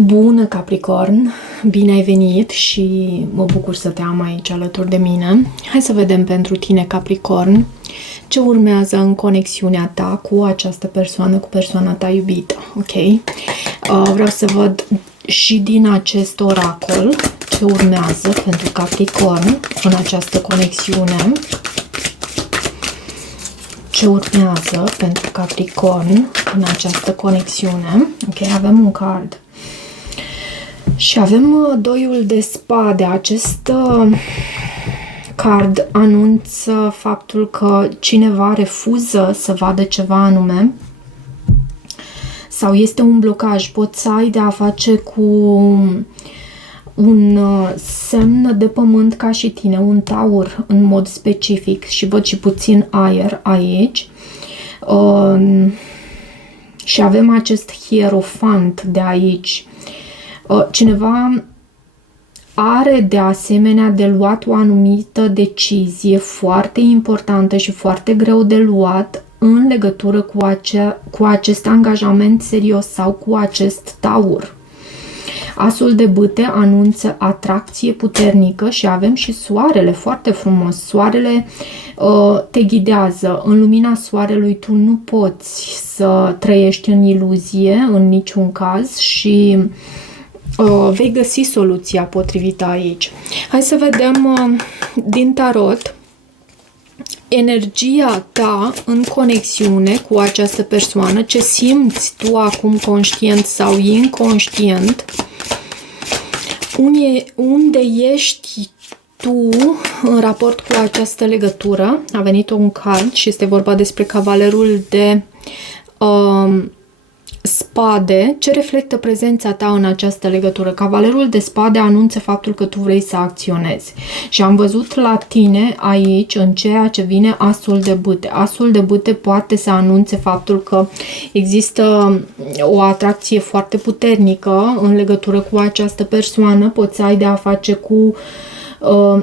Bună, Capricorn! Bine ai venit și mă bucur să te am aici alături de mine. Hai să vedem pentru tine, Capricorn, ce urmează în conexiunea ta cu această persoană, cu persoana ta iubită, ok? Vreau să văd și din acest oracol ce urmează pentru Capricorn în această conexiune. Ce urmează pentru Capricorn în această conexiune. Ok, avem un card. Și avem doiul de spade. Acest card anunță faptul că cineva refuză să vadă ceva anume sau este un blocaj. Poți să ai de a face cu un semn de pământ ca și tine, un taur în mod specific și văd și puțin aer aici. Și avem acest hierofant de aici. Cineva are de asemenea de luat o anumită decizie foarte importantă și foarte greu de luat în legătură cu acest angajament serios sau cu acest taur. Asul de bâte anunță atracție puternică și avem și soarele foarte frumos. Soarele te ghidează. În lumina soarelui tu nu poți să trăiești în iluzie în niciun caz și vei găsi soluția potrivită aici. Hai să vedem din tarot energia ta în conexiune cu această persoană, ce simți tu acum conștient sau inconștient, unde ești tu în raport cu această legătură. A venit un card și este vorba despre cavalerul de spade. Ce reflectă prezența ta în această legătură? Cavalerul de spade anunță faptul că tu vrei să acționezi. Și am văzut la tine aici, în ceea ce vine, asul de bâte. Asul de bâte poate să anunțe faptul că există o atracție foarte puternică în legătură cu această persoană. Poți să ai de a face cu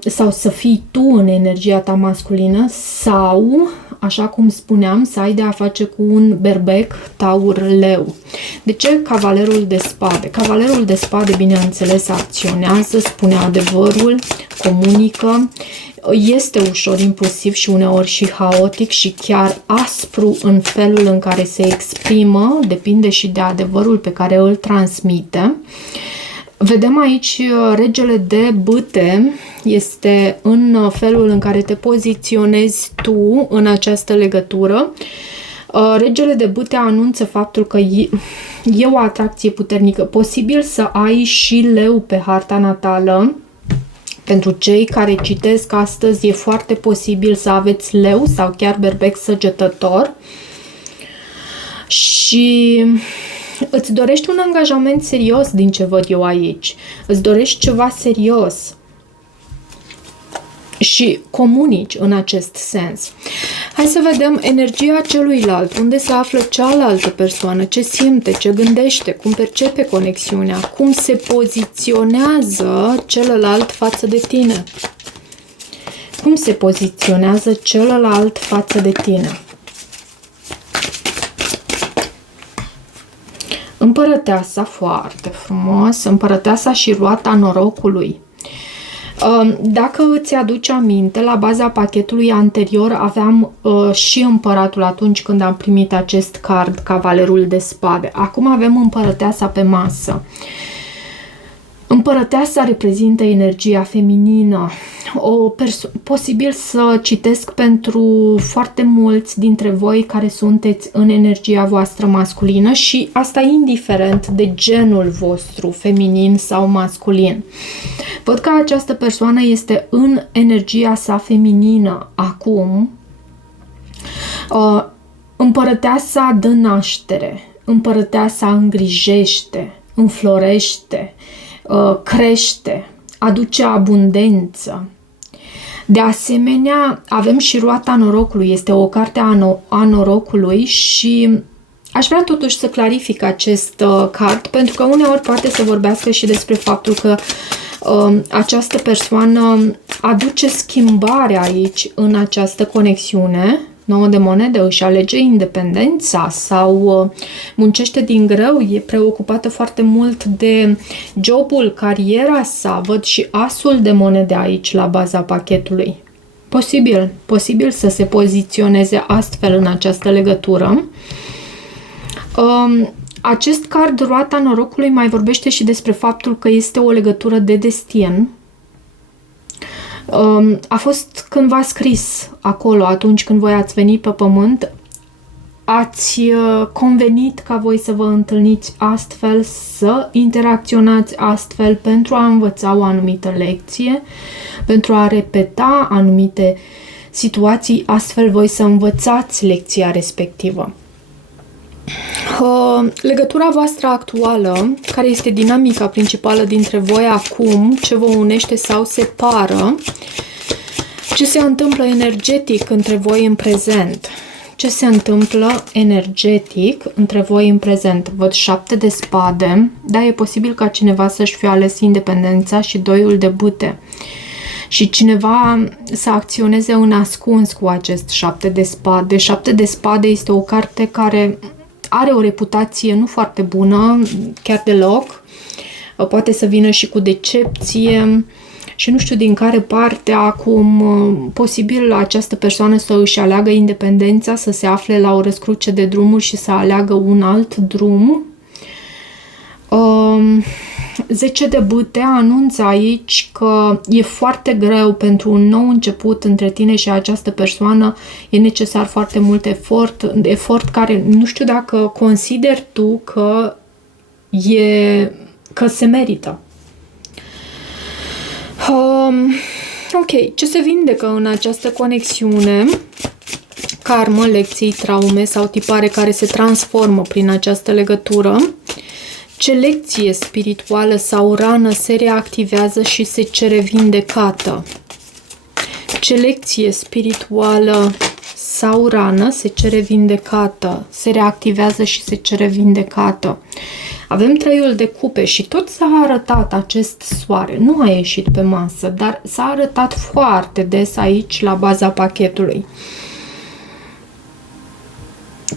sau să fii tu în energia ta masculină sau, așa cum spuneam, să ai de a face cu un berbec, taur, leu. De ce cavalerul de spade? Cavalerul de spade, bineînțeles, acționează, spune adevărul, comunică, este ușor impulsiv și uneori și haotic și chiar aspru în felul în care se exprimă, depinde și de adevărul pe care îl transmite. Vedem aici regele de bâte, este în felul în care te poziționezi tu în această legătură. Regele de bâte anunță faptul că e o atracție puternică. Posibil să ai și leu pe harta natală. Pentru cei care citesc astăzi, e foarte posibil să aveți leu sau chiar berbec săgetător. Și îți dorești un angajament serios din ce văd eu aici. Îți dorești ceva serios. Și comunici în acest sens. Hai să vedem energia celuilalt. Unde se află cealaltă persoană? Ce simte? Ce gândește? Cum percepe conexiunea? Cum se poziționează celălalt față de tine? Cum se poziționează celălalt față de tine? Împărăteasa, foarte frumos, împărăteasa și roata norocului. Dacă îți aduci aminte, la baza pachetului anterior aveam și împăratul atunci când am primit acest card, cavalerul de spade. Acum avem împărăteasa pe masă. Împărăteasa reprezintă energia feminină. Posibil să citesc pentru foarte mulți dintre voi care sunteți în energia voastră masculină și asta indiferent de genul vostru, feminin sau masculin. Văd că această persoană este în energia sa feminină acum. Împărăteasa dă naștere, împărăteasa îngrijește, înflorește, crește, aduce abundență. De asemenea, avem și roata norocului. Este o carte a norocului și aș vrea totuși să clarific acest card, pentru că uneori poate să vorbească și despre faptul că această persoană aduce schimbare aici în această conexiune. 9 de monede, își alege independența sau muncește din greu, e preocupată foarte mult de jobul, cariera sa. Văd și asul de monede aici la baza pachetului. Posibil să se poziționeze astfel în această legătură. Acest card, roata norocului, mai vorbește și despre faptul că este o legătură de destin. A fost cândva scris acolo, atunci când voi ați venit pe pământ, ați convenit ca voi să vă întâlniți astfel, să interacționați astfel pentru a învăța o anumită lecție, pentru a repeta anumite situații, astfel voi să învățați lecția respectivă. Legătura voastră actuală, care este dinamica principală dintre voi acum, ce vă unește sau separă, ce se întâmplă energetic între voi în prezent. Ce se întâmplă energetic între voi în prezent? Văd 7 de spade, dar e posibil ca cineva să-și fie ales independența și 2 de bâte. Și cineva să acționeze în ascuns cu acest 7 de spade. 7 de spade este o carte care are o reputație nu foarte bună, chiar deloc. Poate să vină și cu decepție și nu știu din care parte acum. Posibil această persoană să își aleagă independența, să se afle la o răscruce de drumuri și să aleagă un alt drum. 10 de bâte anunță aici că e foarte greu pentru un nou început între tine și această persoană. E necesar foarte mult efort care nu știu dacă consideri tu că se merită. Ok, ce se vindecă în această conexiune? Karmă, lecții, traume sau tipare care se transformă prin această legătură. Ce lecție spirituală sau rană se reactivează și se cere vindecată? Ce lecție spirituală sau rană se cere vindecată, se reactivează și se cere vindecată? Avem 3 de cupe și tot s-a arătat acest soare. Nu a ieșit pe masă, dar s-a arătat foarte des aici la baza pachetului.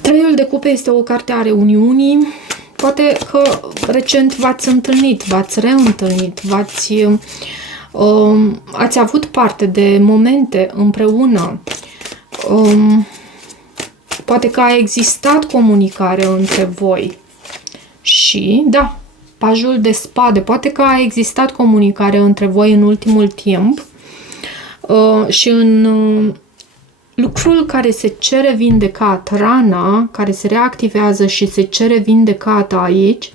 3 de cupe este o carte a reuniunii. Poate că recent v-ați întâlnit, v-ați reîntâlnit, ați avut parte de momente împreună. Poate că a existat comunicare între voi. Și, da, pajul de spade. Poate că a existat comunicare între voi în ultimul timp și în lucrul care se cere vindecat, rana care se reactivează și se cere vindecată aici,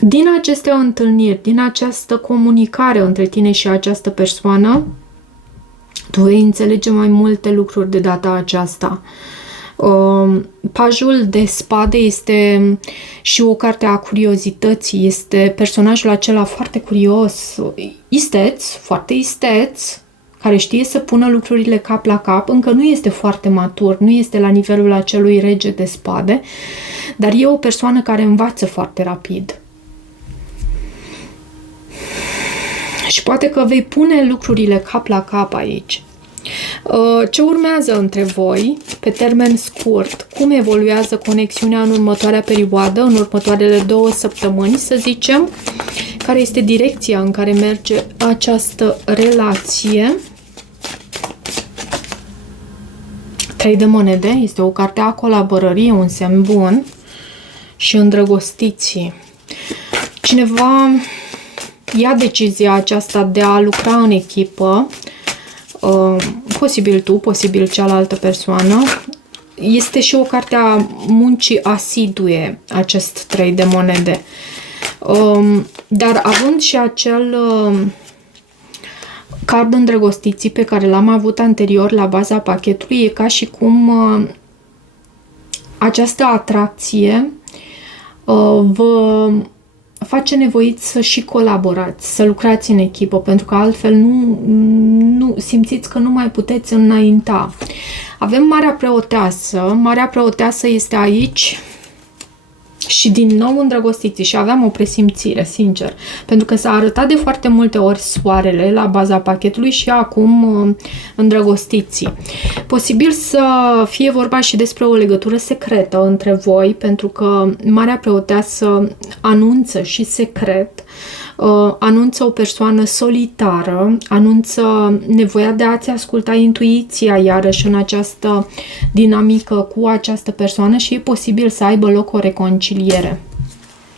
din aceste întâlniri, din această comunicare între tine și această persoană, tu vei înțelege mai multe lucruri de data aceasta. Pajul de spade este și o carte a curiozității, este personajul acela foarte curios, foarte isteț, care știe să pună lucrurile cap la cap, încă nu este foarte matur, nu este la nivelul acelui rege de spade, dar e o persoană care învață foarte rapid. Și poate că vei pune lucrurile cap la cap aici. Ce urmează între voi, pe termen scurt, cum evoluează conexiunea în următoarea perioadă, în următoarele 2 săptămâni, să zicem, care este direcția în care merge această relație. 3 de monede, este o carte a colaborării, un semn bun, și îndrăgostiții. Cineva ia decizia aceasta de a lucra în echipă, posibil tu, posibil cealaltă persoană. Este și o carte a muncii asidue, acest 3 de monede. Dar având și acel card îndrăgostiții pe care l-am avut anterior la baza pachetului, e ca și cum această atracție vă face nevoit să și colaborați, să lucrați în echipă, pentru că altfel nu simțiți că nu mai puteți înainta. Avem Marea Preoteasă. Marea Preoteasă este aici Și din nou îndrăgostiți și aveam o presimțire, sincer, pentru că s-a arătat de foarte multe ori soarele la baza pachetului și acum îndrăgostiții. Posibil să fie vorba și despre o legătură secretă între voi, pentru că Marea Preoteasă anunță și secret, anunță o persoană solitară, anunță nevoia de a-ți asculta intuiția iarăși în această dinamică cu această persoană și e posibil să aibă loc o reconciliere.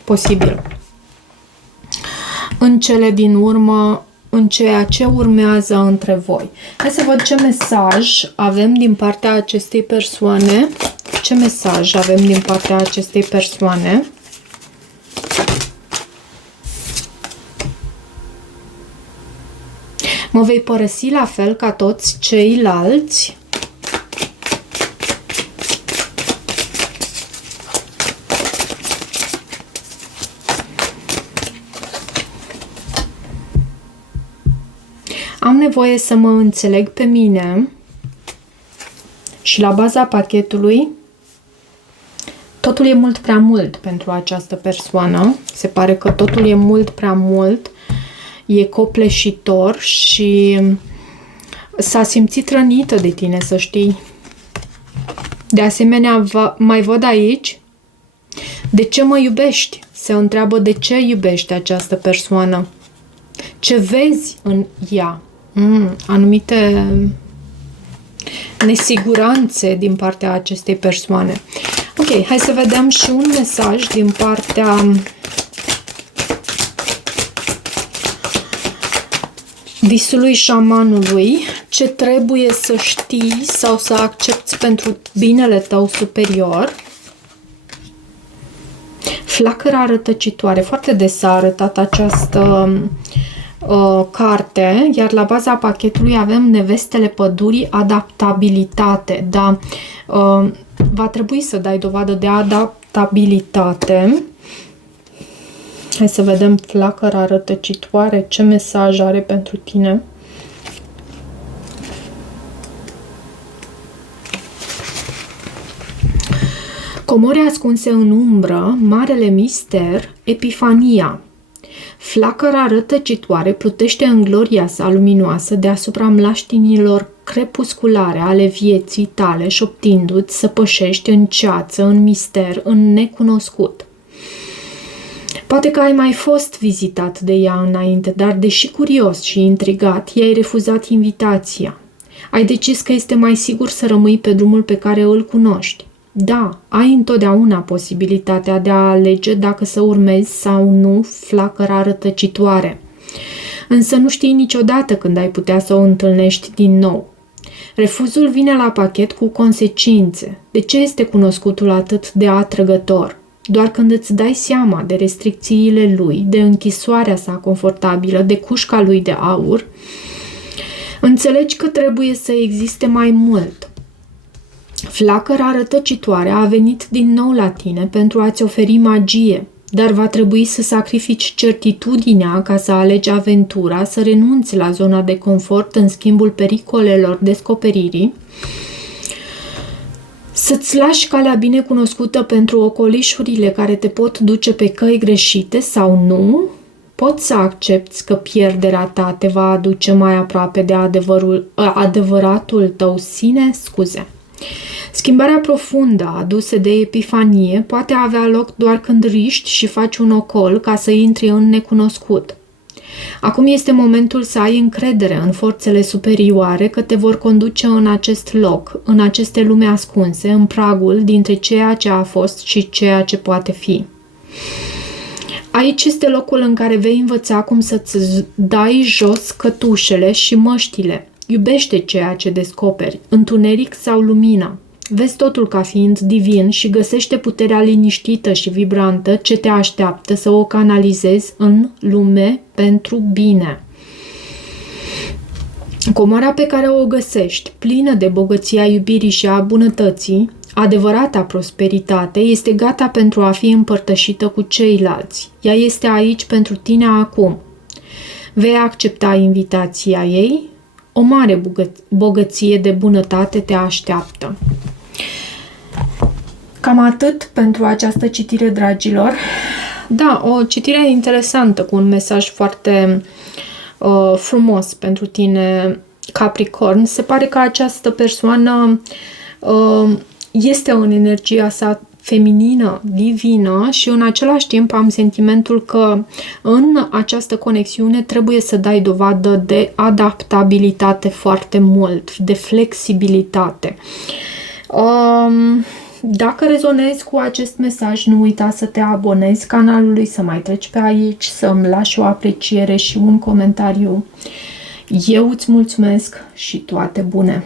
Posibil. În cele din urmă, în ceea ce urmează între voi. Hai să văd ce mesaj avem din partea acestei persoane. Ce mesaj avem din partea acestei persoane? Mă vei părăsi la fel ca toți ceilalți. Am nevoie să mă înțeleg pe mine și la baza pachetului totul e mult prea mult pentru această persoană. Se pare că totul e mult prea mult. E copleșitor și s-a simțit rănită de tine, să știi. De asemenea, mai văd aici, de ce mă iubești? Se întreabă de ce iubește această persoană. Ce vezi în ea? Anumite nesiguranțe din partea acestei persoane. Ok, hai să vedem și un mesaj din partea visului șamanului, ce trebuie să știi sau să accepti pentru binele tău superior. Flacăra rătăcitoare. Foarte des s-a arătat această carte, iar la baza pachetului avem nevestele pădurii, adaptabilitate. Da, va trebui să dai dovadă de adaptabilitate. Hai să vedem flacăra rătăcitoare, ce mesaj are pentru tine. Comori ascunse în umbră, marele mister, Epifania. Flacăra rătăcitoare plutește în gloria sa luminoasă deasupra mlaștinilor crepusculare ale vieții tale, șoptindu-ți să pășești în ceață, în mister, în necunoscut. Poate că ai mai fost vizitat de ea înainte, dar deși curios și intrigat, i-ai refuzat invitația. Ai decis că este mai sigur să rămâi pe drumul pe care îl cunoști. Da, ai întotdeauna posibilitatea de a alege dacă să urmezi sau nu flacăra rătăcitoare. Însă nu știi niciodată când ai putea să o întâlnești din nou. Refuzul vine la pachet cu consecințe. De ce este cunoscutul atât de atrăgător? Doar când îți dai seama de restricțiile lui, de închisoarea sa confortabilă, de cușca lui de aur, înțelegi că trebuie să existe mai mult. Flacăra rătăcitoare a venit din nou la tine pentru a-ți oferi magie, dar va trebui să sacrifici certitudinea ca să alegi aventura, să renunți la zona de confort în schimbul pericolelor descoperirii, să-ți lași calea bine cunoscută pentru ocolișurile care te pot duce pe căi greșite sau nu, poți să accepti că pierderea ta te va aduce mai aproape de adevăratul tău sine, scuze. Schimbarea profundă adusă de Epifanie poate avea loc doar când riști și faci un ocol ca să intri în necunoscut. Acum este momentul să ai încredere în forțele superioare că te vor conduce în acest loc, în aceste lume ascunse, în pragul dintre ceea ce a fost și ceea ce poate fi. Aici este locul în care vei învăța cum să-ți dai jos cătușele și măștile. Iubește ceea ce descoperi, întuneric sau lumină. Vezi totul ca fiind divin și găsește puterea liniștită și vibrantă ce te așteaptă să o canalizezi în lume pentru bine. Comoara pe care o găsești, plină de bogăția iubirii și a bunătății, adevărata prosperitate, este gata pentru a fi împărtășită cu ceilalți. Ea este aici pentru tine acum. Vei accepta invitația ei? O mare bogăție de bunătate te așteaptă. Cam atât pentru această citire, dragilor. Da, o citire interesantă, cu un mesaj foarte frumos pentru tine, Capricorn. Se pare că această persoană este în energia sa feminină, divină, și în același timp am sentimentul că în această conexiune trebuie să dai dovadă de adaptabilitate foarte mult, de flexibilitate. Dacă rezonezi cu acest mesaj, nu uita să te abonezi canalului, să mai treci pe aici, să îmi lași o apreciere și un comentariu. Eu îți mulțumesc și toate bune!